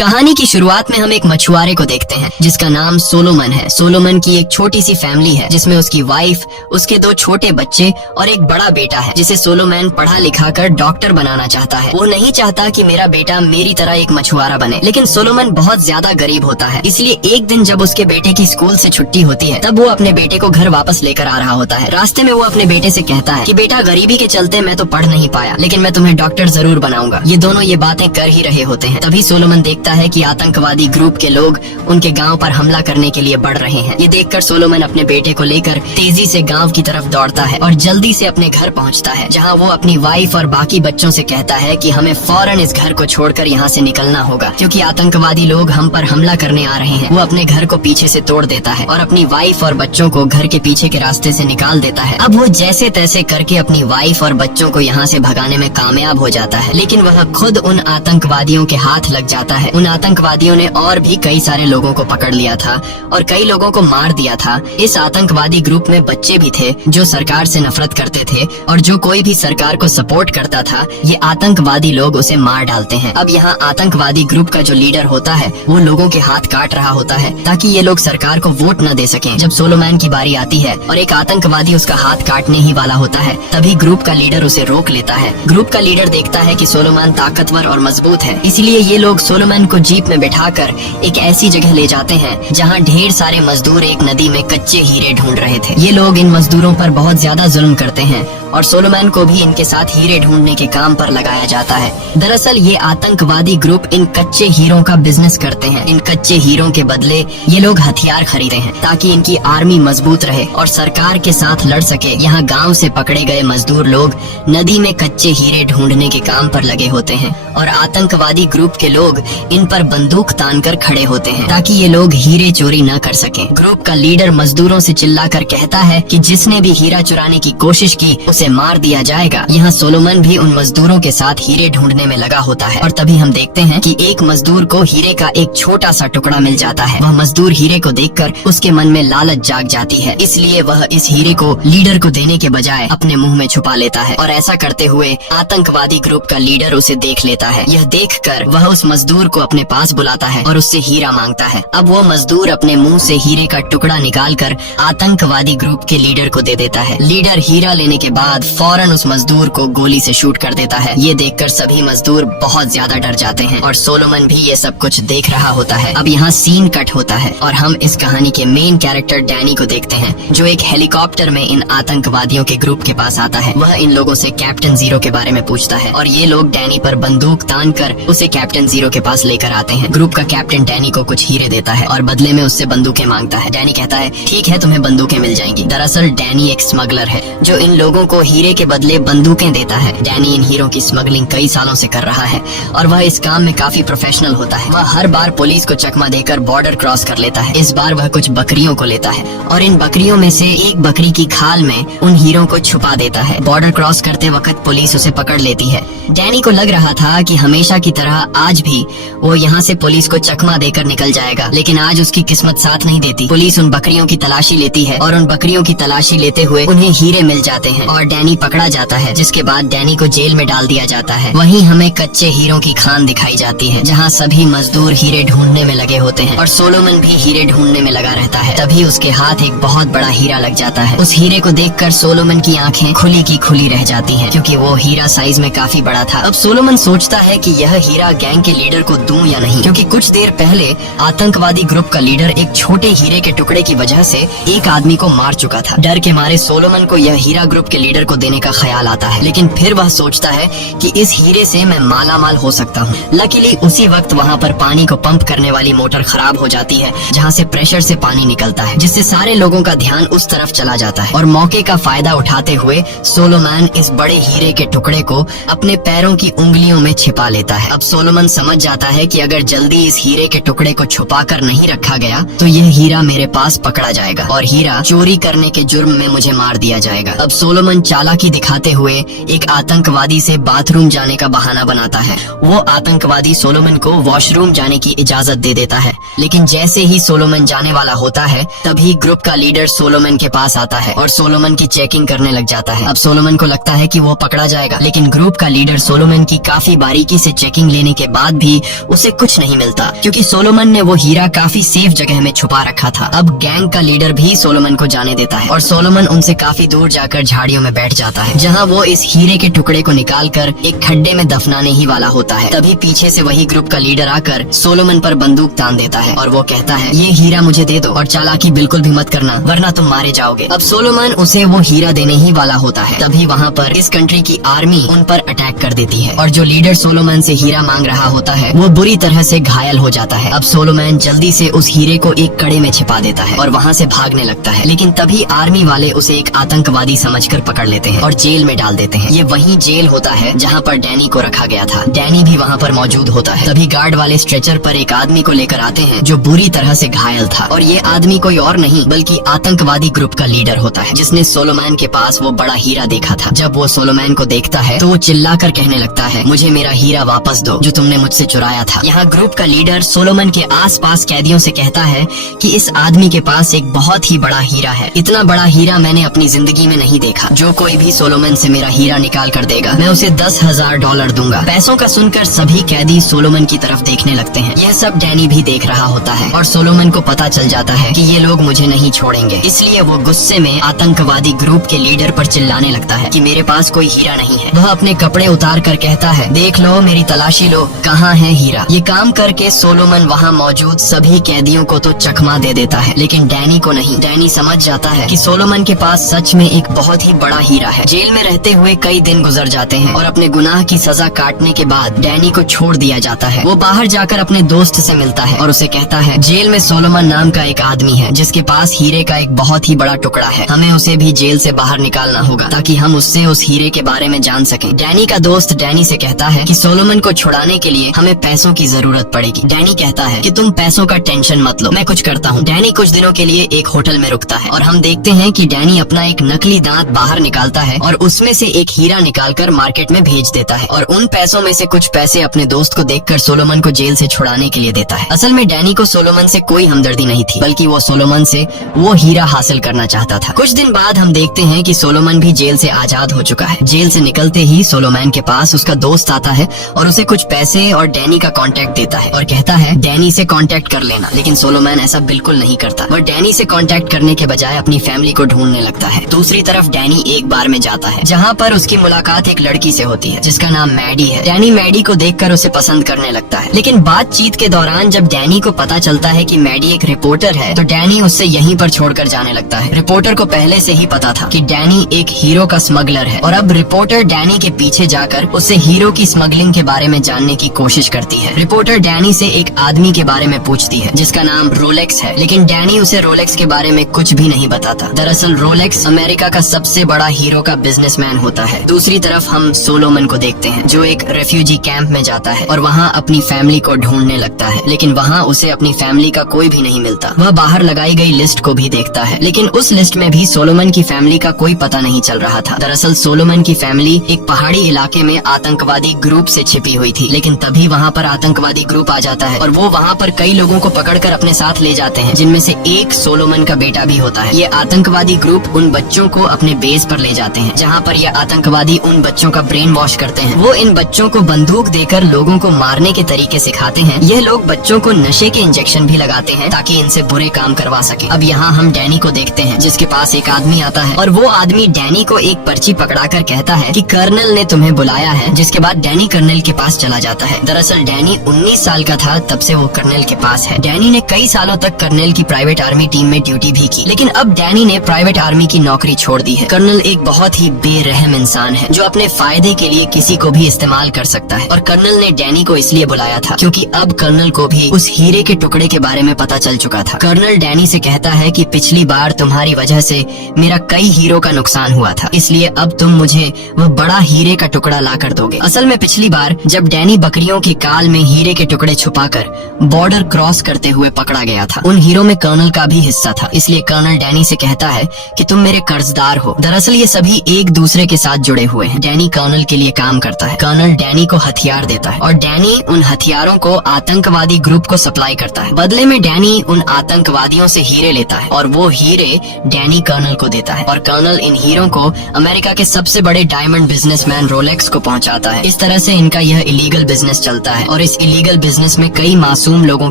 कहानी की शुरुआत में हम एक मछुआरे को देखते हैं जिसका नाम सोलोमन है। सोलोमन की एक छोटी सी फैमिली है जिसमें उसकी वाइफ, उसके 2 छोटे बच्चे और एक बड़ा बेटा है जिसे सोलोमन पढ़ा लिखा कर डॉक्टर बनाना चाहता है। वो नहीं चाहता कि मेरा बेटा मेरी तरह एक मछुआरा बने, लेकिन सोलोमन बहुत ज्यादा गरीब होता है। इसलिए एक दिन जब उसके बेटे की स्कूल से छुट्टी होती है तब वो अपने बेटे को घर वापस लेकर आ रहा होता है। रास्ते में वो अपने बेटे से कहता है कि बेटा, गरीबी के चलते मैं तो पढ़ नहीं पाया, लेकिन मैं तुम्हें डॉक्टर जरूर बनाऊंगा। ये दोनों ये बातें कर ही रहे होते हैं। तभी सोलोमन देखता है कि आतंकवादी ग्रुप के लोग उनके गांव पर हमला करने के लिए बढ़ रहे हैं। ये देखकर सोलोमन अपने बेटे को लेकर तेजी से गांव की तरफ दौड़ता है और जल्दी से अपने घर पहुंचता है, जहां वो अपनी वाइफ और बाकी बच्चों से कहता है कि हमें फौरन इस घर को छोड़कर यहाँ से निकलना होगा, क्योंकि आतंकवादी लोग हम पर हमला करने आ रहे हैं। वो अपने घर को पीछे से तोड़ देता है और अपनी वाइफ और बच्चों को घर के पीछे के रास्ते से निकाल देता है। अब वो जैसे तैसे करके अपनी वाइफ और बच्चों को यहाँ से भगाने में कामयाब हो जाता है, लेकिन वह खुद उन आतंकवादियों के हाथ लग जाता है। उन आतंकवादियों ने और भी कई सारे लोगों को पकड़ लिया था और कई लोगों को मार दिया था। इस आतंकवादी ग्रुप में बच्चे भी थे जो सरकार से नफरत करते थे, और जो कोई भी सरकार को सपोर्ट करता था ये आतंकवादी लोग उसे मार डालते हैं। अब यहाँ आतंकवादी ग्रुप का जो लीडर होता है वो लोगों के हाथ काट रहा होता है ताकि ये लोग सरकार को वोट न दे सकें। जब सोलोमन की बारी आती है और एक आतंकवादी उसका हाथ काटने ही वाला होता है, तभी ग्रुप का लीडर उसे रोक लेता है। ग्रुप का लीडर देखता है कि सोलोमन ताकतवर और मजबूत है, इसलिए ये लोग सोलोमन को जीप में बिठाकर एक ऐसी जगह ले जाते हैं जहां ढेर सारे मजदूर एक नदी में कच्चे हीरे ढूंढ रहे थे। ये लोग इन मजदूरों पर बहुत ज्यादा जुल्म करते हैं और सोलोमन को भी इनके साथ हीरे ढूंढने के काम पर लगाया जाता है। दरअसल ये आतंकवादी ग्रुप इन कच्चे हीरों का बिजनेस करते हैं। इन कच्चे हीरों के बदले ये लोग हथियार खरीदते हैं ताकि इनकी आर्मी मजबूत रहे और सरकार के साथ लड़ सके। यहाँ गांव से पकड़े गए मजदूर लोग नदी में कच्चे हीरे ढूंढने के काम पर लगे होते हैं और आतंकवादी ग्रुप के लोग इन पर बंदूक तान कर खड़े होते हैं ताकि ये लोग हीरे चोरी न कर सकें। ग्रुप का लीडर मजदूरों से चिल्लाकर कहता है कि जिसने भी हीरा चुराने की कोशिश की उसे मार दिया जाएगा। यहाँ सोलोमन भी उन मजदूरों के साथ हीरे ढूंढने में लगा होता है और तभी हम देखते हैं कि एक मजदूर को हीरे का एक छोटा सा टुकड़ा मिल जाता है। वह मजदूर हीरे को देखकर उसके मन में लालच जाग जाती है, इसलिए वह इस हीरे को लीडर को देने के बजाय अपने मुंह में छुपा लेता है और ऐसा करते हुए आतंकवादी ग्रुप का लीडर उसे देख लेता है। यह देखकर वह उस मजदूर को अपने पास बुलाता है और उससे हीरा मांगता है। अब वो मजदूर अपने मुंह से हीरे का टुकड़ा निकालकर आतंकवादी ग्रुप के लीडर को दे देता है। लीडर हीरा लेने के बाद फौरन उस मजदूर को गोली से शूट कर देता है। ये देखकर सभी मजदूर बहुत ज्यादा डर जाते हैं और सोलोमन भी ये सब कुछ देख रहा होता है। अब यहाँ सीन कट होता है और हम इस कहानी के मेन कैरेक्टर डैनी को देखते हैं, जो एक हेलीकॉप्टर में इन आतंकवादियों के ग्रुप के पास आता है। वह इन लोगों से कैप्टन जीरो के बारे में पूछता है और ये लोग डैनी पर बंदूक तान कर उसे कैप्टन जीरो के पास लेकर आते हैं। ग्रुप का कैप्टन डैनी को कुछ हीरे देता है और बदले में उससे बंदूकें मांगता है। डैनी कहता है ठीक है, तुम्हें बंदूकें मिल जाएंगी। दरअसल डैनी एक स्मगलर है जो इन लोगों को हीरे के बदले बंदूकें देता है। डैनी इन हीरो की स्मगलिंग कई सालों से कर रहा है और वह इस काम में काफी प्रोफेशनल होता है। वह हर बार पुलिस को चकमा देकर बॉर्डर क्रॉस कर लेता है। इस बार वह कुछ बकरियों को लेता है और इन बकरियों में से एक बकरी की खाल में उन हीरो को छुपा देता है। बॉर्डर क्रॉस करते वक्त पुलिस उसे पकड़ लेती है। डैनी को लग रहा था कि हमेशा की तरह आज भी वो यहाँ से पुलिस को चकमा देकर निकल जाएगा, लेकिन आज उसकी किस्मत साथ नहीं देती। पुलिस उन बकरियों की तलाशी लेती है और उन बकरियों की तलाशी लेते हुए उन्हें हीरे मिल जाते हैं और डैनी पकड़ा जाता है, जिसके बाद डैनी को जेल में डाल दिया जाता है। वहीं हमें कच्चे हीरों की खान दिखाई जाती है जहाँ सभी मजदूर हीरे ढूंढने में लगे होते हैं और सोलोमन भी हीरे ढूंढने में लगा रहता है। तभी उसके हाथ एक बहुत बड़ा हीरा लग जाता है। उस हीरे को देखकर सोलोमन की आंखें खुली की खुली रह जाती हैं, क्योंकि वो हीरा साइज में काफी बड़ा था। अब सोलोमन सोचता है कि यह हीरा गैंग के लीडर को दूं या नहीं, क्योंकि कुछ देर पहले आतंकवादी ग्रुप का लीडर एक छोटे हीरे के टुकड़े की वजह से एक आदमी को मार चुका था। डर के मारे सोलोमन को यह हीरा ग्रुप के लीडर को देने का ख्याल आता है, लेकिन फिर वह सोचता है कि इस हीरे से मैं मालामाल हो सकता हूँ। लकीली उसी वक्त वहाँ पर पानी को पंप करने वाली मोटर खराब हो जाती है, जहाँ से प्रेशर से पानी निकलता है, जिससे सारे लोगों का ध्यान उस तरफ चला जाता है और मौके का फायदा उठाते हुए सोलोमन इस बड़े हीरे के टुकड़े को अपने पैरों की उंगलियों में छिपा लेता है। अब सोलोमन समझ जाता है कि अगर जल्दी इस हीरे के टुकड़े को छुपा कर नहीं रखा गया तो यह हीरा मेरे पास पकड़ा जाएगा और हीरा चोरी करने के जुर्म में मुझे मार दिया जाएगा। अब सोलोमन चालाकी दिखाते हुए एक आतंकवादी से बाथरूम जाने का बहाना बनाता है। वो आतंकवादी सोलोमन को वॉशरूम जाने की इजाजत दे देता है, लेकिन जैसे ही सोलोमन जाने वाला होता है तभी ग्रुप का लीडर सोलोमन के पास आता है और सोलोमन की चेकिंग करने लग जाता है। अब सोलोमन को लगता है कि वो पकड़ा जाएगा, लेकिन ग्रुप का लीडर सोलोमन की काफी बारीकी से चेकिंग लेने के बाद भी उसे कुछ नहीं मिलता, क्योंकि सोलोमन ने वो हीरा काफी सेफ जगह में छुपा रखा था। अब गैंग का लीडर भी सोलोमन को जाने देता है और सोलोमन उनसे काफी दूर जाकर झाड़ियों में बैठ जाता है, जहाँ वो इस हीरे के टुकड़े को निकालकर एक खड्डे में दफनाने ही वाला होता है। तभी पीछे से वही ग्रुप का लीडर आकर सोलोमन पर बंदूक तान देता है और वो कहता है, ये हीरा मुझे दे दो और चालाकी बिल्कुल भी मत करना, वरना तुम मारे जाओगे। अब सोलोमन उसे वो हीरा देने ही वाला होता है। तभी वहाँ पर इस कंट्री की आर्मी उन पर अटैक कर देती है और जो लीडर सोलोमन से हीरा मांग रहा होता है वो बुरी तरह से घायल हो जाता है। अब सोलोमन जल्दी से उस हीरे को एक कड़े में छिपा देता है और वहाँ से भागने लगता है, लेकिन तभी आर्मी वाले उसे एक आतंकवादी समझकर पकड़ लेते हैं और जेल में डाल देते हैं। ये वही जेल होता है जहाँ पर डैनी को रखा गया था। डैनी भी वहाँ पर मौजूद होता है। तभी गार्ड वाले स्ट्रेचर पर एक आदमी को लेकर आते हैं जो बुरी तरह से घायल था, और ये आदमी कोई और नहीं बल्कि आतंकवादी ग्रुप का लीडर होता है, जिसने सोलोमन के पास वो बड़ा हीरा देखा था। जब वो सोलोमन को देखता है तो वो चिल्लाकर कहने लगता है, मुझे मेरा हीरा वापस दो जो तुमने मुझसे चुराया था। यहाँ ग्रुप का लीडर सोलोमन के आसपास कैदियों से कहता है कि इस आदमी के पास एक बहुत ही बड़ा हीरा है। इतना बड़ा हीरा मैंने अपनी जिंदगी में नहीं देखा। जो कोई भी सोलोमन से मेरा हीरा निकाल कर देगा मैं उसे $10,000 दूंगा। पैसों का सुनकर सभी कैदी सोलोमन की तरफ देखने लगते हैं। यह सब डैनी भी देख रहा होता है और सोलोमन को पता चल जाता है कि ये लोग मुझे नहीं छोड़ेंगे, इसलिए वो गुस्से में आतंकवादी ग्रुप के लीडर पर चिल्लाने लगता है कि मेरे पास कोई हीरा नहीं है। वह अपने कपड़े उतार कर कहता है, देख लो, मेरी तलाशी लो, कहाँ है हीरा। ये काम करके सोलोमन वहाँ मौजूद सभी कैदियों को तो चकमा दे देता है, लेकिन डैनी को नहीं। डैनी समझ जाता है कि सोलोमन के पास सच में एक बहुत ही बड़ा हीरा है। जेल में रहते हुए कई दिन गुजर जाते हैं और अपने गुनाह की सजा काटने के बाद डैनी को छोड़ दिया जाता है। वो बाहर जाकर अपने दोस्त से मिलता है और उसे कहता है, जेल में सोलोमन नाम का एक आदमी है जिसके पास हीरे का एक बहुत ही बड़ा टुकड़ा है। हमें उसे भी जेल से बाहर निकालना होगा ताकि हम उससे उस हीरे के बारे में जान सकें। डैनी का दोस्त डैनी से कहता है कि सोलोमन को छुड़ाने के लिए हमें पैसों की जरूरत पड़ेगी। डैनी कहता है कि तुम पैसों का टेंशन मत लो, मैं कुछ करता हूँ। डैनी कुछ दिनों के लिए एक होटल में रुकता है और हम देखते हैं कि डैनी अपना एक नकली दांत बाहर निकालता है और उसमें से एक हीरा निकालकर मार्केट में भेज देता है और उन पैसों में से कुछ पैसे अपने दोस्त को देकर सोलोमन को जेल से छुड़ाने के लिए देता है। असल में डैनी को सोलोमन से कोई हमदर्दी नहीं थी, बल्कि वो सोलोमन से वो हीरा हासिल करना चाहता था। कुछ दिन बाद हम देखते हैं कि सोलोमन भी जेल से आजाद हो चुका है। जेल से निकलते ही सोलोमन के पास उसका दोस्त आता है और उसे कुछ पैसे और डैनी का कांटेक्ट देता है और कहता है, डैनी से कांटेक्ट कर लेना। लेकिन सोलोमन ऐसा बिल्कुल नहीं करता। वह डैनी से कांटेक्ट करने के बजाय अपनी फैमिली को ढूंढने लगता है। दूसरी तरफ डैनी एक बार में जाता है जहाँ पर उसकी मुलाकात एक लड़की से होती है जिसका नाम मैडी है। डैनी मैडी को देखकर उसे पसंद करने लगता है, लेकिन बातचीत के दौरान जब डैनी को पता चलता है कि मैडी एक रिपोर्टर है तो डैनी उससे यहीं पर छोड़कर जाने लगता है। रिपोर्टर को पहले से ही पता था कि डैनी एक हीरो का स्मगलर है और अब रिपोर्टर डैनी के पीछे जाकर उससे हीरो की स्मगलिंग के बारे में जानने की कोशिश करती है। रिपोर्टर डैनी से एक आदमी के बारे में पूछती है जिसका नाम रोलेक्स है, लेकिन डैनी उसे रोलेक्स के बारे में कुछ भी नहीं बताता। दरअसल रोलेक्स अमेरिका का सबसे बड़ा हीरो का बिजनेसमैन होता है। दूसरी तरफ हम सोलोमन को देखते हैं जो एक रेफ्यूजी कैंप में जाता है और वहाँ अपनी फैमिली को ढूंढने लगता है, लेकिन वहाँ उसे अपनी फैमिली का कोई भी नहीं मिलता। वह बाहर लगाई गई लिस्ट को भी देखता है, लेकिन उस लिस्ट में भी सोलोमन की फैमिली का कोई पता नहीं चल रहा था। दरअसल सोलोमन की फैमिली एक पहाड़ी इलाके में आतंकवादी ग्रुप से छिपी हुई थी, लेकिन तभी वहाँ पर आतंकवादी ग्रुप आ जाता है और वो वहाँ पर कई लोगों को पकड़कर अपने साथ ले जाते हैं, जिनमें से एक सोलोमन का बेटा भी होता है। ये आतंकवादी ग्रुप उन बच्चों को अपने बेस पर ले जाते हैं जहाँ पर ये आतंकवादी उन बच्चों का ब्रेन वॉश करते हैं। वो इन बच्चों को बंदूक देकर लोगों को मारने के तरीके सिखाते हैं। यह लोग बच्चों को नशे के इंजेक्शन भी लगाते हैं ताकि इनसे बुरे काम करवा सके। अब यहाँ हम डैनी को देखते हैं जिसके पास एक आदमी आता है और वो आदमी डैनी को एक पर्ची पकड़ाकर कहता है कि कर्नल ने तुम्हें बुलाया है, जिसके बाद डैनी कर्नल के पास चला जाता है। दरअसल डैनी 19 साल का था तब से वो कर्नल के पास है। डैनी ने कई सालों तक कर्नल की प्राइवेट आर्मी टीम में ड्यूटी भी की, लेकिन अब डैनी ने प्राइवेट आर्मी की नौकरी छोड़ दी है। कर्नल एक बहुत ही बेरहम इंसान है जो अपने फायदे के लिए किसी को भी इस्तेमाल कर सकता है और कर्नल ने डैनी को इसलिए बुलाया था क्योंकि अब कर्नल को भी उस हीरे के टुकड़े के बारे में पता चल चुका था। कर्नल डैनी से कहता है कि पिछली बार तुम्हारी वजह से मेरा कई हीरो का नुकसान हुआ था, इसलिए अब तुम मुझे वो बड़ा हीरे का टुकड़ा ला कर दोगे। असल में पिछली बार जब डैनी बकरियों की काल में हीरे के टुकड़े छुपाकर बॉर्डर क्रॉस करते हुए पकड़ा गया था, उन हीरो में कर्नल का भी हिस्सा था, इसलिए कर्नल डैनी से कहता है कि तुम मेरे कर्जदार हो। दरअसल ये सभी एक दूसरे के साथ जुड़े हुए हैं। डैनी कर्नल के लिए काम करता है। कर्नल डैनी को हथियार देता है और डैनी उन हथियारों को आतंकवादी ग्रुप को सप्लाई करता है। बदले में डैनी उन आतंकवादियों से हीरे लेता है और वो हीरे डैनी कर्नल को देता है और कर्नल इन हीरो को अमेरिका के सबसे बड़े डायमंड बिजनेसमैन रोलेक्स को पहुंचाता है। इस तरह से इनका यह इलीगल बिजनेस चलता है और इस इलीगल बिजनेस में कई मासूम लोगों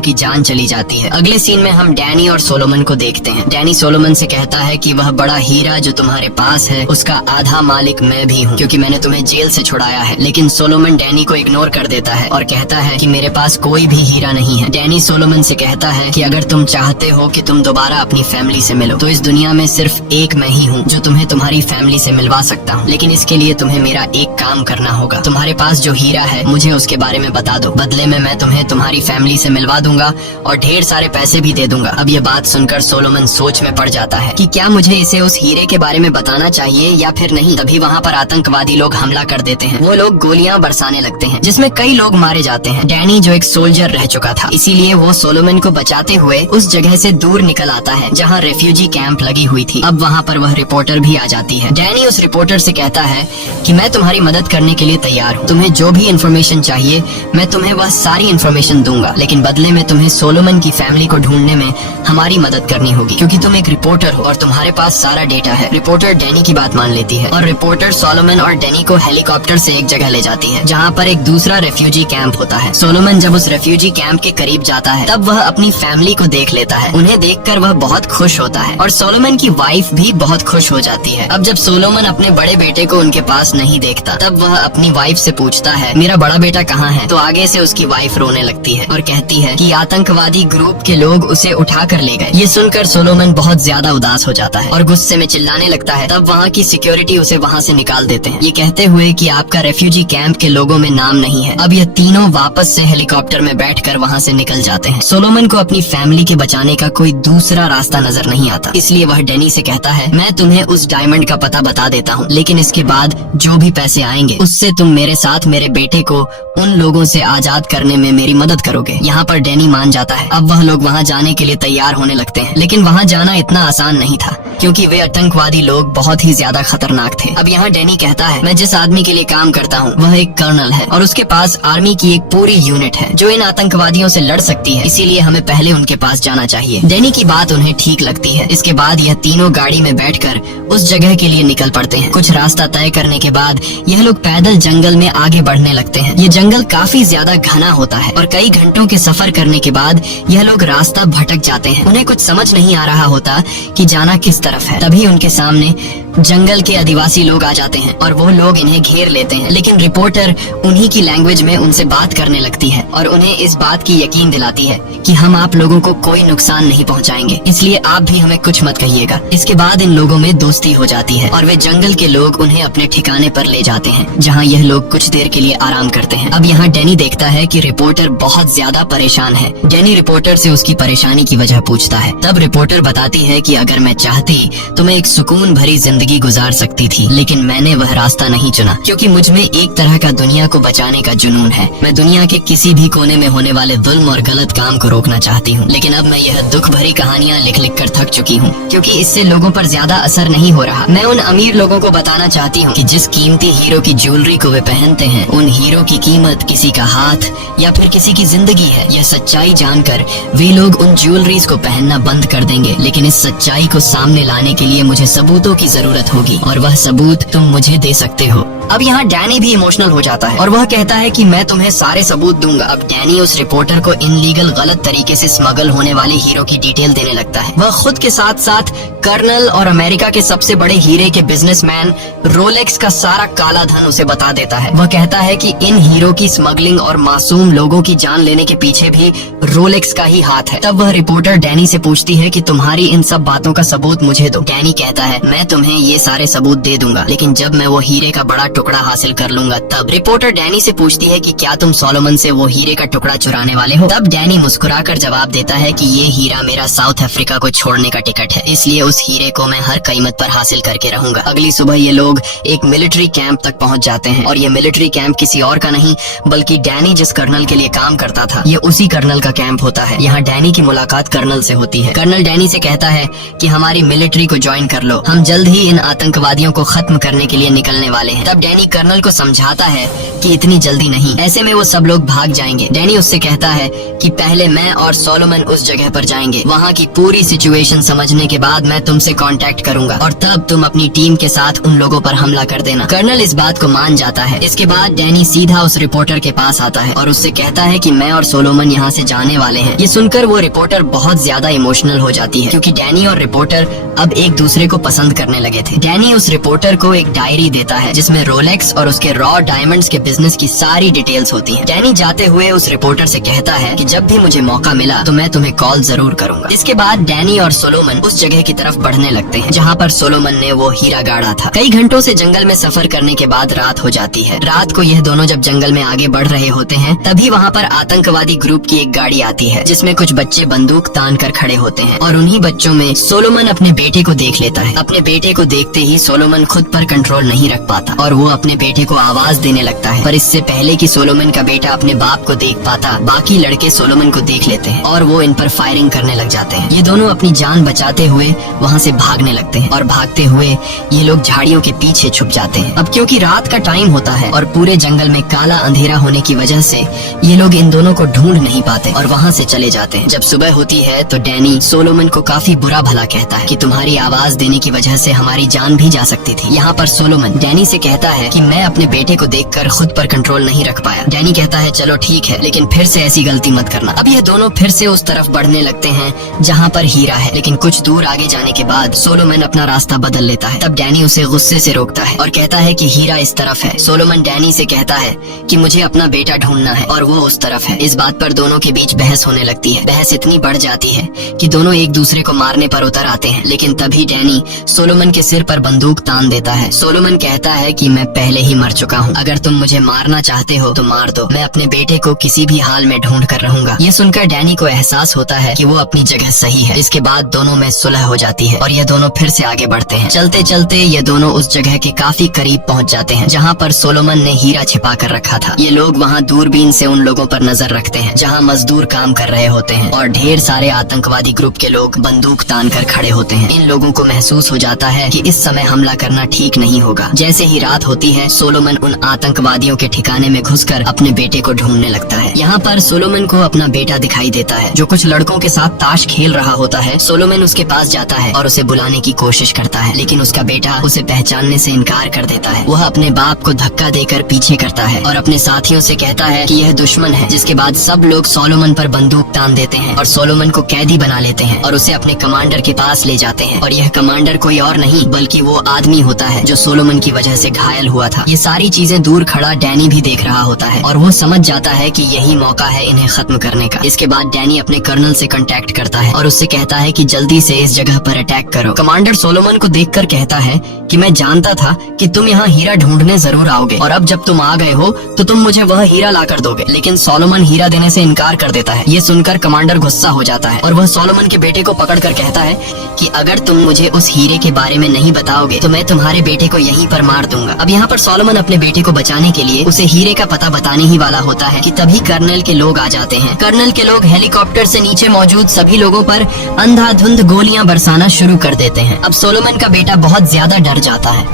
की जान चली जाती है। अगले सीन में हम डैनी और सोलोमन को देखते हैं। डैनी सोलोमन से कहता है कि वह बड़ा हीरा जो तुम्हारे पास है उसका आधा मालिक मैं भी हूँ, क्योंकि मैंने तुम्हें जेल से छुड़ाया है। लेकिन सोलोमन डैनी को इग्नोर कर देता है और कहता है कि मेरे पास कोई भी हीरा नहीं है। डैनी सोलोमन से कहता है कि अगर तुम चाहते हो कि तुम दोबारा अपनी फैमिली से मिलो तो इस दुनिया में सिर्फ एक मैं ही हूँ जो तुम्हें तुम्हारी फैमिली से मिलवा सकता हूँ, लेकिन इसके लिए तुम्हें मेरा एक काम करना होगा। तुम्हारे पास जो हीरा है मुझे उसके बारे में बता दो, बदले में मैं तुम्हें तुम्हारी फैमिली से मिलवा दूंगा और ढेर सारे पैसे भी दे दूंगा। अब ये बात सुनकर सोलोमन सोच में पड़ जाता है कि क्या मुझे इसे उस हीरे के बारे में बताना चाहिए या फिर नहीं। तभी वहाँ पर आतंकवादी लोग हमला कर देते हैं। वो लोग गोलियां बरसाने लगते हैं जिसमें कई लोग मारे जाते हैं। डैनी जो एक सोल्जर रह चुका था, इसीलिए वो सोलोमन को बचाते हुए उस जगह से दूर निकल आता है जहाँ रेफ्यूजी कैंप लगी हुई थी। अब वहाँ पर वह रिपोर्टर भी आ जाती है। डैनी उस रिपोर्टर से कहता है कि मैं तुम्हारी मदद करने के लिए तैयार हूँ, तुम्हें जो भी इन्फॉर्मेशन चाहिए मैं तुम्हें वह सारी इन्फॉर्मेशन दूंगा, लेकिन बदले में तुम्हें सोलोमन की फैमिली को ढूंढने में हमारी मदद करनी होगी, क्योंकि तुम एक रिपोर्टर हो और तुम्हारे पास सारा डेटा है। रिपोर्टर डैनी की बात मान लेती है और रिपोर्टर सोलोमन और डैनी को हेलीकॉप्टर से एक जगह ले जाती है जहाँ पर एक दूसरा रेफ्यूजी कैंप होता है। सोलोमन जब उस रेफ्यूजी कैंप के करीब जाता है तब वह अपनी फैमिली को देख लेता है। उन्हें देखकर वह बहुत खुश होता है और सोलोमन की वाइफ भी बहुत खुश हो जाती है। अब जब सोलोमन अपने बड़े बेटे को उनके पास नहीं देखता तब वह अपनी वाइफ से पूछता है मेरा बड़ा बेटा कहाँ है। तो आगे से उसकी वाइफ रोने लगती है और कहती है कि आतंकवादी ग्रुप के लोग उसे उठा कर ले गए। ये सुनकर सोलोमन बहुत ज्यादा उदास हो जाता है और गुस्से में चिल्लाने लगता है। तब वहाँ की सिक्योरिटी उसे वहाँ से निकाल देते हैं, ये कहते हुए कि आपका रेफ्यूजी कैंप के लोगों में नाम नहीं है। अब ये तीनों वापस से हेलीकॉप्टर में बैठकर वहाँ से निकल जाते हैं। सोलोमन को अपनी फैमिली के बचाने का कोई दूसरा रास्ता नजर नहीं आता, इसलिए वह डैनी से कहता है मैं तुम्हें उस डायमंड का पता बता देता हूँ, लेकिन इसके बाद जो भी पैसे आएंगे उससे तुम मेरे साथ मेरे बेटे को उन लोगों से आजाद करने में मेरी मदद करोगे। यहाँ पर डैनी मान जाता है। अब वह लोग वहाँ जाने के लिए तैयार होने लगते हैं, लेकिन वहाँ जाना इतना आसान नहीं था क्योंकि वे आतंकवादी लोग बहुत ही ज्यादा खतरनाक थे। अब यहाँ डैनी कहता है मैं जिस आदमी के लिए काम करता हूँ वह एक कर्नल है और उसके पास आर्मी की एक पूरी यूनिट है जो इन आतंकवादियों से लड़ सकती है, इसीलिए हमें पहले उनके पास जाना चाहिए। डैनी की बात उन्हें ठीक लगती है। इसके बाद यह तीनों गाड़ी में बैठकर उस जगह के लिए निकल पड़ते हैं। कुछ रास्ता तय करने के बाद यह लोग पैदल जंगल में आगे बढ़ने लगते हैं। ये जंगल काफी ज्यादा घना होता है और कई घंटों के सफर करने के बाद यह लोग रास्ता भटक जाते हैं। उन्हें कुछ समझ नहीं आ रहा होता कि जाना किस तरफ है। तभी उनके सामने जंगल के आदिवासी लोग आ जाते हैं और वो लोग इन्हें घेर लेते हैं, लेकिन रिपोर्टर उन्हीं की लैंग्वेज में उनसे बात करने लगती है और उन्हें इस बात की यकीन दिलाती है कि हम आप लोगों को कोई नुकसान नहीं पहुंचाएंगे, इसलिए आप भी हमें कुछ मत कहिएगा। इसके बाद इन लोगों में दोस्ती हो जाती है और वे जंगल के लोग उन्हें अपने ठिकाने पर ले जाते हैं जहाँ यह लोग कुछ देर के लिए आराम करते हैं। अब यहाँ डैनी देखता है कि रिपोर्टर बहुत ज्यादा परेशान है। डैनी रिपोर्टर से उसकी परेशानी की वजह पूछता है। तब रिपोर्टर बताती है कि अगर मैं चाहती तो मैं एक सुकून भरी जिंदगी गुजार सकती थी, लेकिन मैंने वह रास्ता नहीं चुना क्योंकि मुझ में एक तरह का दुनिया को बचाने का जुनून है। मैं दुनिया के किसी भी कोने में होने वाले जुल्म और गलत काम को रोकना चाहती हूँ, लेकिन अब मैं यह दुख भरी कहानियाँ लिख लिख कर थक चुकी हूँ क्योंकि इससे लोगों पर ज्यादा असर नहीं हो रहा। मैं उन अमीर लोगों को बताना चाहती हूँ कि जिस कीमती हीरो की ज्वेलरी को वे पहनते हैं उन हीरो की कीमत किसी का हाथ या फिर किसी की जिंदगी है। यह सच्चाई जानकर वे लोग उन ज्वेलरीज को पहनना बंद कर देंगे, लेकिन इस सच्चाई को सामने लाने के लिए मुझे सबूतों की जरूरत होगी और वह सबूत तुम मुझे दे सकते हो। अब यहाँ डैनी भी इमोशनल हो जाता है और वह कहता है कि मैं तुम्हें सारे सबूत दूंगा। अब डैनी उस रिपोर्टर को इनलीगल गलत तरीके से स्मगल होने वाले हीरो की डिटेल देने लगता है। वह खुद के साथ साथ कर्नल और अमेरिका के सबसे बड़े हीरे के बिजनेसमैन रोलेक्स का सारा काला धन उसे बता देता है। वह कहता है कि इन हीरो की स्मगलिंग और मासूम लोगों की जान लेने के पीछे भी रोलेक्स का ही हाथ है। तब वह रिपोर्टर डैनी से पूछती है कि तुम्हारी इन सब बातों का सबूत मुझे दो। डैनी कहता है मैं तुम्हें ये सारे सबूत दे दूंगा, लेकिन जब मैं वो हीरे का बड़ा टुकड़ा हासिल कर लूंगा तब। रिपोर्टर डैनी से पूछती है कि क्या तुम सोलोमन से वो हीरे का टुकड़ा चुराने वाले हो। तब डैनी मुस्कुराकर जवाब देता है कि ये हीरा मेरा साउथ अफ्रीका को छोड़ने का टिकट है, इसलिए उस हीरे को मैं हर कीमत पर हासिल करके रहूंगा। अगली सुबह ये लोग एक मिलिट्री कैंप तक पहुंच जाते हैं और ये मिलिट्री कैंप किसी और का नहीं बल्कि डैनी जिस कर्नल के लिए काम करता था ये उसी कर्नल का कैंप होता है। यहाँ डैनी की मुलाकात कर्नल से होती है। कर्नल डैनी से कहता है कि हमारी मिलिट्री को ज्वाइन कर लो, हम जल्द ही इन आतंकवादियों को खत्म करने के लिए निकलने वाले हैं। तब डैनी कर्नल को समझाता है कि इतनी जल्दी नहीं, ऐसे में वो सब लोग भाग जाएंगे। डैनी उससे कहता है कि पहले मैं और सोलोमन उस जगह पर जाएंगे, वहाँ की पूरी सिचुएशन समझने के बाद मैं तुमसे कांटेक्ट करूंगा और तब तुम अपनी टीम के साथ उन लोगों पर हमला कर देना। कर्नल इस बात को मान जाता है। इसके बाद डैनी सीधा उस रिपोर्टर के पास आता है और उससे कहता है कि मैं और सोलोमन यहाँ से जाने वाले हैं। ये सुनकर वो रिपोर्टर बहुत ज्यादा इमोशनल हो जाती है, क्योंकि डैनी और रिपोर्टर अब एक दूसरे को पसंद करने लगे थे। डैनी उस रिपोर्टर को एक डायरी देता है जिसमें रोलेक्स और उसके रॉ डायमंड्स के बिजनेस की सारी डिटेल्स होती हैं। डैनी जाते हुए उस रिपोर्टर से कहता है कि जब भी मुझे मौका मिला तो मैं तुम्हें कॉल जरूर करूंगा। इसके बाद डैनी और सोलोमन उस जगह की तरफ बढ़ने लगते हैं जहाँ पर सोलोमन ने वो हीरा गाड़ा था। कई घंटों से जंगल में सफर करने के बाद रात हो जाती है। रात को यह दोनों जब जंगल में आगे बढ़ रहे होते हैं तभी वहाँ पर आतंकवादी ग्रुप की एक गाड़ी आती है जिसमें कुछ बच्चे बंदूक तान कर खड़े होते हैं और उन्हीं बच्चों में सोलोमन अपने बेटे को देख लेता है। अपने बेटे को देखते ही सोलोमन खुद पर कंट्रोल नहीं रख पाता और वो अपने बेटे को आवाज देने लगता है। पर इससे पहले कि सोलोमन का बेटा अपने बाप को देख पाता, बाकी लड़के सोलोमन को देख लेते हैं और वो इन पर फायरिंग करने लग जाते हैं। ये दोनों अपनी जान बचाते हुए वहाँ से भागने लगते हैं और भागते हुए ये लोग झाड़ियों के पीछे छुप जाते हैं। अब क्योंकि रात का टाइम होता है और पूरे जंगल में काला अंधेरा होने की वजह से ये लोग इन दोनों को ढूंढ नहीं पाते और वहाँ से चले जाते हैं। जब सुबह होती है तो डैनी सोलोमन को काफी बुरा भला कहता है कि तुम्हारी आवाज देने की वजह से हमारी जान भी जा सकती थी। यहाँ पर सोलोमन डैनी से कहता है कि मैं अपने बेटे को देखकर खुद पर कंट्रोल नहीं रख पाया। डैनी कहता है चलो ठीक है, लेकिन फिर से ऐसी गलती मत करना। अब ये दोनों फिर से उस तरफ बढ़ने लगते हैं जहाँ पर हीरा है, लेकिन कुछ दूर आगे जाने के बाद सोलोमन अपना रास्ता बदल लेता है। तब डैनी उसे गुस्से से रोकता है और कहता है कि हीरा इस तरफ है। सोलोमन डैनी से कहता है कि मुझे अपना बेटा ढूंढना है और वो उस तरफ है। इस बात पर दोनों के बीच बहस होने लगती है। बहस इतनी बढ़ जाती है कि दोनों एक दूसरे को मारने पर उतर आते हैं, लेकिन तभी डैनी सोलोमन के सिर पर बंदूक तान देता है। सोलोमन कहता है कि मैं पहले ही मर चुका हूँ, अगर तुम मुझे मारना चाहते हो तो मार दो, मैं अपने बेटे को किसी भी हाल में ढूंढ कर रहूंगा। ये सुनकर डैनी को एहसास होता है कि वो अपनी जगह सही है। इसके बाद दोनों में सुलह हो जाती है और ये दोनों फिर से आगे बढ़ते हैं। चलते चलते ये दोनों उस जगह के काफी करीब पहुँच जाते हैं जहाँ पर सोलोमन ने हीरा छिपा कर रखा था। ये लोग वहाँ दूरबीन से उन लोगों पर नजर रखते हैं जहाँ मजदूर काम कर रहे होते हैं और ढेर सारे आतंकवादी ग्रुप के लोग बंदूक तान कर खड़े होते हैं। इन लोगों को महसूस हो जाता है कि इस समय हमला करना ठीक नहीं होगा। जैसे ही रात होती है सोलोमन उन आतंकवादियों के ठिकाने में घुसकर अपने बेटे को ढूंढने लगता है। यहाँ पर सोलोमन को अपना बेटा दिखाई देता है जो कुछ लड़कों के साथ ताश खेल रहा होता है। सोलोमन उसके पास जाता है और उसे बुलाने की कोशिश करता है, लेकिन उसका बेटा उसे पहचानने से इनकार कर देता है। वह अपने बाप को धक्का देकर पीछे करता है और अपने साथियों से कहता है कि यह दुश्मन है। जिसके बाद सब लोग सोलोमन पर बंदूक तान देते हैं और सोलोमन को कैदी बना लेते हैं और उसे अपने कमांडर के पास ले जाते हैं। और यह कमांडर कोई और नहीं बल्कि वो आदमी होता है जो सोलोमन की वजह से घायल हुआ था। ये सारी चीजें दूर खड़ा डैनी भी देख रहा होता है और वो समझ जाता है कि यही मौका है इन्हें खत्म करने का। इसके बाद डैनी अपने कर्नल से कांटेक्ट करता है और उससे कहता है कि जल्दी से इस जगह पर अटैक करो। कमांडर सोलोमन को देखकर कहता है कि मैं जानता था कि तुम यहाँ हीरा ढूंढने जरूर आओगे और अब जब तुम आ गए हो तो तुम मुझे वह हीरा ला कर दोगे। लेकिन सोलोमन हीरा देने से इनकार कर देता है। ये सुनकर कमांडर गुस्सा हो जाता है और वह सोलोमन के बेटे को पकड़कर कहता है कि अगर तुम मुझे उस हीरे के बारे में नहीं बताओगे तो मैं तुम्हारे बेटे को यहीं पर मार दूंगा। अब यहाँ पर सोलोमन अपने बेटे को बचाने के लिए उसे हीरे का पता बताने ही वाला होता है कि तभी कर्नल के लोग आ जाते हैं। कर्नल के लोग हेलीकॉप्टर से नीचे मौजूद सभी लोगों पर अंधाधुंध गोलियां बरसाना शुरू कर देते हैं। अब सोलोमन का बेटा बहुत ज्यादा डर जाता है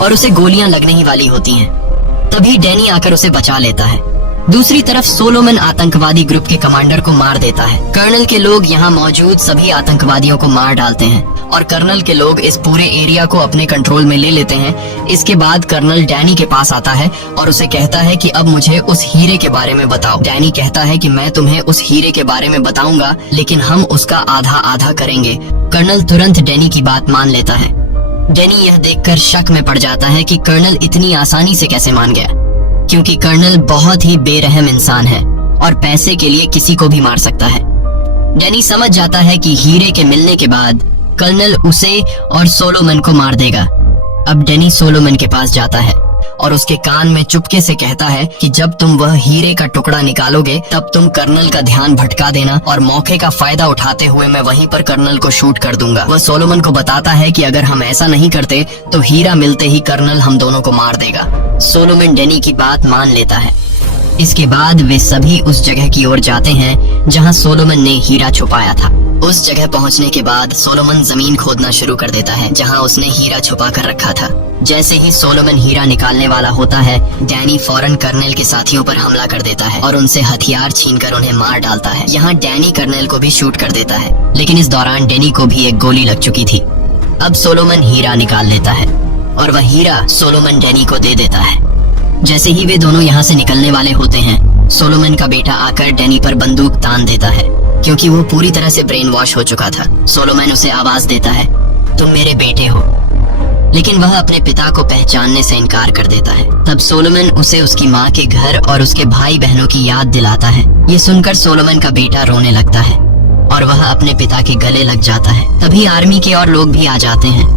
और उसे गोलियां लगने ही वाली होती हैं। तभी डैनी आकर उसे बचा लेता है। दूसरी तरफ सोलोमन आतंकवादी ग्रुप के कमांडर को मार देता है। कर्नल के लोग यहाँ मौजूद सभी आतंकवादियों को मार डालते हैं और कर्नल के लोग इस पूरे एरिया को अपने कंट्रोल में ले लेते हैं। इसके बाद कर्नल डैनी के पास आता है और उसे कहता है कि अब मुझे उस हीरे के बारे में बताओ। डैनी कहता है कि मैं तुम्हें उस हीरे के बारे में बताऊंगा, लेकिन हम उसका आधा आधा करेंगे। कर्नल तुरंत डैनी की बात मान लेता है। डैनी यह देखकर शक में पड़ जाता है कि कर्नल इतनी आसानी से कैसे मान गया, क्योंकि कर्नल बहुत ही बेरहम इंसान है और पैसे के लिए किसी को भी मार सकता है। डैनी समझ जाता है कि हीरे के मिलने के बाद कर्नल उसे और सोलोमन को मार देगा। अब डैनी सोलोमन के पास जाता है और उसके कान में चुपके से कहता है कि जब तुम वह हीरे का टुकड़ा निकालोगे तब तुम कर्नल का ध्यान भटका देना और मौके का फायदा उठाते हुए मैं वहीं पर कर्नल को शूट कर दूंगा। वह सोलोमन को बताता है कि अगर हम ऐसा नहीं करते तो हीरा मिलते ही कर्नल हम दोनों को मार देगा। सोलोमन डैनी की बात मान लेता है। इसके बाद वे सभी उस जगह की ओर जाते हैं जहां सोलोमन ने हीरा छुपाया था। उस जगह पहुंचने के बाद सोलोमन जमीन खोदना शुरू कर देता है जहां उसने हीरा छुपा कर रखा था। जैसे ही सोलोमन हीरा निकालने वाला होता है, डैनी फौरन कर्नल के साथियों पर हमला कर देता है और उनसे हथियार छीनकर उन्हें मार डालता है। यहाँ डैनी कर्नल को भी शूट कर देता है, लेकिन इस दौरान डैनी को भी एक गोली लग चुकी थी। अब सोलोमन हीरा निकाल लेता है और वह हीरा सोलोमन डैनी को दे देता है। जैसे ही वे दोनों यहाँ से निकलने वाले होते हैं, सोलोमन का बेटा आकर डैनी पर बंदूक तान देता है, क्योंकि वो पूरी तरह से ब्रेन वॉश हो चुका था। सोलोमन उसे आवाज देता है, तुम मेरे बेटे हो, लेकिन वह अपने पिता को पहचानने से इनकार कर देता है। तब सोलोमन उसे उसकी माँ के घर और उसके भाई बहनों की याद दिलाता है। ये सुनकर सोलोमन का बेटा रोने लगता है और वह अपने पिता के गले लग जाता है। तभी आर्मी के और लोग भी आ जाते हैं,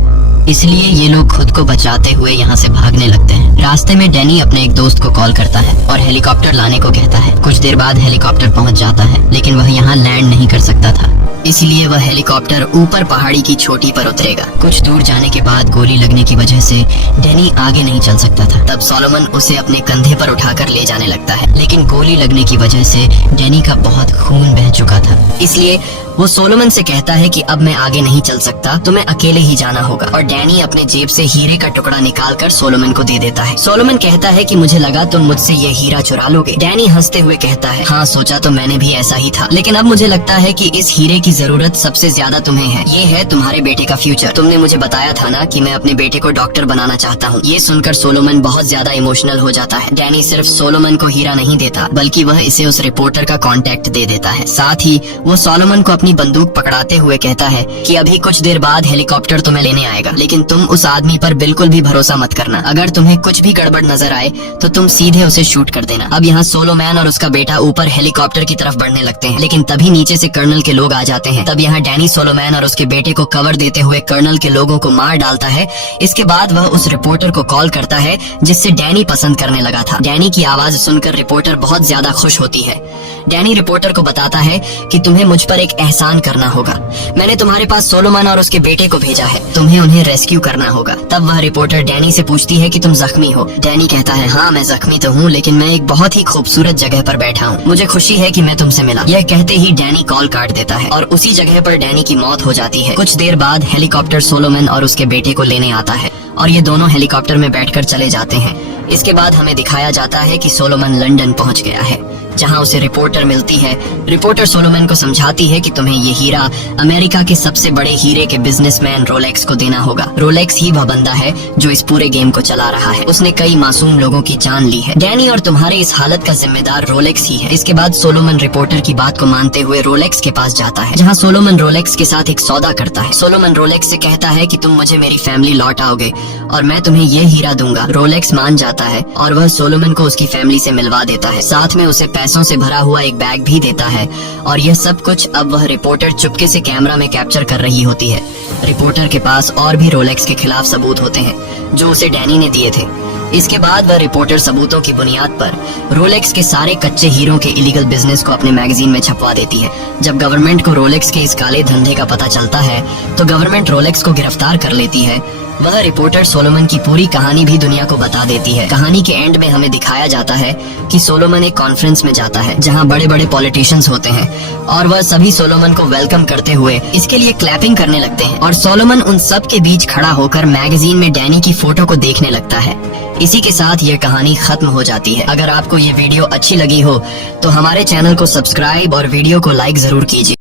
इसलिए ये लोग खुद को बचाते हुए यहाँ से भागने लगते हैं। रास्ते में डैनी अपने एक दोस्त को कॉल करता है और हेलीकॉप्टर लाने को कहता है। कुछ देर बाद हेलीकॉप्टर पहुंच जाता है, लेकिन वह यहाँ लैंड नहीं कर सकता था, इसलिए वह हेलीकॉप्टर ऊपर पहाड़ी की चोटी पर उतरेगा। कुछ दूर जाने के बाद गोली लगने की वजह से डैनी आगे नहीं चल सकता था। तब सोलोमन उसे अपने कंधे पर उठाकर ले जाने लगता है, लेकिन गोली लगने की वजह से डैनी का बहुत खून बह चुका था। इसलिए वो सोलोमन से कहता है कि अब मैं आगे नहीं चल सकता, तुम्हें अकेले ही जाना होगा। और डैनी अपने जेब से हीरे का टुकड़ा निकालकर सोलोमन को दे देता है। सोलोमन कहता है कि मुझे लगा तुम मुझसे ये हीरा चुरा लोगे। डैनी हंसते हुए कहता है, हाँ सोचा तो मैंने भी ऐसा ही था, लेकिन अब मुझे लगता है कि इस हीरे की जरूरत सबसे ज्यादा तुम्हें है। ये है तुम्हारे बेटे का फ्यूचर। तुमने मुझे बताया था ना कि मैं अपने बेटे को डॉक्टर बनाना चाहता हूँ। ये सुनकर सोलोमन बहुत ज्यादा इमोशनल हो जाता है। डैनी सिर्फ सोलोमन को हीरा नहीं देता, बल्कि वह इसे उस रिपोर्टर का कॉन्टेक्ट दे देता है। साथ ही वो सोलोमन को अपनी बंदूक पकड़ाते हुए कहता है कि अभी कुछ देर बाद हेलीकॉप्टर तुम्हें लेने आएगा, लेकिन तुम उस आदमी पर बिल्कुल भी भरोसा मत करना। अगर तुम्हें कुछ भी गड़बड़ नजर आए तो तुम सीधे उसे शूट कर देना। अब यहाँ सोलोमैन और उसका बेटा ऊपर हेलीकॉप्टर की तरफ बढ़ने लगते हैं, लेकिन तभी नीचे से कर्नल के लोग आ जाते हैं। तब यहाँ डैनी सोलोमैन और उसके बेटे को कवर देते हुए कर्नल के लोगों को मार डालता है। इसके बाद वह उस रिपोर्टर को कॉल करता है जिससे डैनी पसंद करने लगा था। डैनी की आवाज सुनकर रिपोर्टर बहुत ज्यादा खुश होती है। डैनी रिपोर्टर को बताता है कि तुम्हें मुझ पर एक एहसान करना होगा। मैंने तुम्हारे पास सोलोमन और उसके बेटे को भेजा है, तुम्हें उन्हें रेस्क्यू करना होगा। तब वह रिपोर्टर डैनी से पूछती है कि तुम जख्मी हो। डैनी कहता है, हाँ मैं जख्मी तो हूँ, लेकिन मैं एक बहुत ही खूबसूरत जगह पर बैठा हूँ। मुझे खुशी है कि मैं तुमसे मिला। यह कहते ही डैनी कॉल काट देता है और उसी जगह पर डैनी की मौत हो जाती है। कुछ देर बाद हेलीकॉप्टर सोलोमन और उसके बेटे को लेने आता है और ये दोनों हेलीकॉप्टर में बैठकर चले जाते हैं। इसके बाद हमें दिखाया जाता है कि सोलोमन लंदन पहुंच गया है, जहां उसे रिपोर्टर मिलती है। रिपोर्टर सोलोमन को समझाती है कि तुम्हें ये हीरा अमेरिका के सबसे बड़े हीरे के बिजनेसमैन रोलेक्स को देना होगा। रोलेक्स ही वह बंदा है जो इस पूरे गेम को चला रहा है। उसने कई मासूम लोगों की जान ली है। डैनी और तुम्हारे इस हालत का जिम्मेदार रोलेक्स ही है। इसके बाद सोलोमन रिपोर्टर की बात को मानते हुए रोलेक्स के पास जाता है, जहाँ सोलोमन रोलेक्स के साथ एक सौदा करता है। सोलोमन रोलेक्स से कहता है कि तुम मुझे मेरी फैमिली लौट आओगे और मैं तुम्हें ये हीरा दूंगा। रोलेक्स मान जाता है और वह सोलोमन को उसकी फैमिली से मिलवा देता है। साथ में उसे पैसों से भरा हुआ एक बैग भी देता है और यह सब कुछ अब वह रिपोर्टर चुपके से कैमरा में कैप्चर कर रही होती है। रिपोर्टर के पास और भी रोलेक्स के खिलाफ सबूत होते हैं जो उसे डैनी ने दिए थे। इसके बाद वह रिपोर्टर सबूतों की बुनियाद पर रोलेक्स के सारे कच्चे हीरों के इलीगल बिजनेस को अपने मैगजीन में छपवा देती है। जब गवर्नमेंट को रोलेक्स के इस काले धंधे का पता चलता है तो गवर्नमेंट रोलेक्स को गिरफ्तार कर लेती है। वह रिपोर्टर सोलोमन की पूरी कहानी भी दुनिया को बता देती है। कहानी के एंड में हमें दिखाया जाता है कि सोलोमन एक कॉन्फ्रेंस में जाता है जहां बड़े बड़े पॉलिटिशियंस होते हैं और वह सभी सोलोमन को वेलकम करते हुए इसके लिए क्लैपिंग करने लगते हैं और सोलोमन उन सब के बीच खड़ा होकर मैगजीन में डैनी की फोटो को देखने लगता है। इसी के साथ ये कहानी खत्म हो जाती है। अगर आपको ये वीडियो अच्छी लगी हो तो हमारे चैनल को सब्सक्राइब और वीडियो को लाइक जरूर कीजिए।